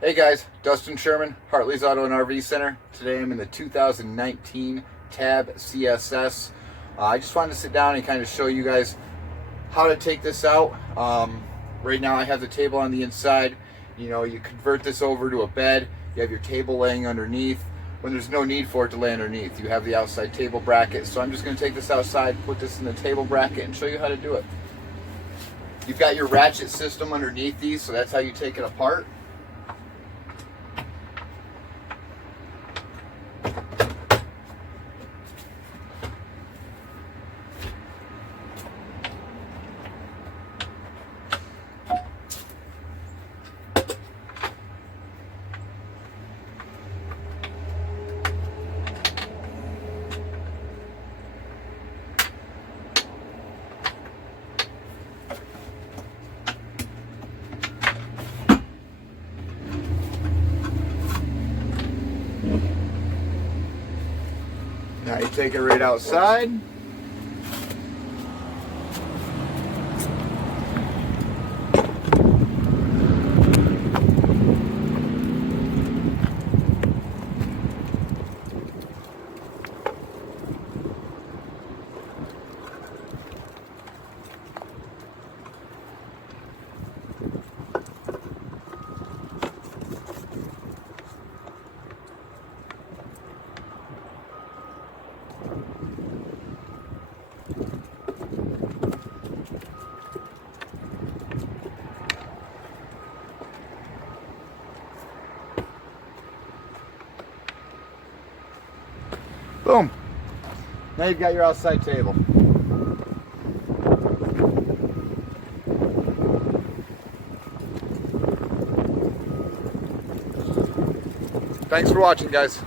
Hey guys, Dustin Sherman, Hartleys Auto and RV Center. Today I'm in the 2019 Tab CSS. I just wanted to sit down and kind of show you guys how to take this out. Right now I have the table on the inside. You convert this over to a bed. You have your table laying underneath. When there's no need for it to lay underneath, you have the outside table bracket. So I'm just going to take this outside, put this in the table bracket, and show you how to do it. You've got your ratchet system underneath these, so that's how you take it apart. Now you take it right outside. Boom. Now you've got your outside table. Thanks for watching, guys.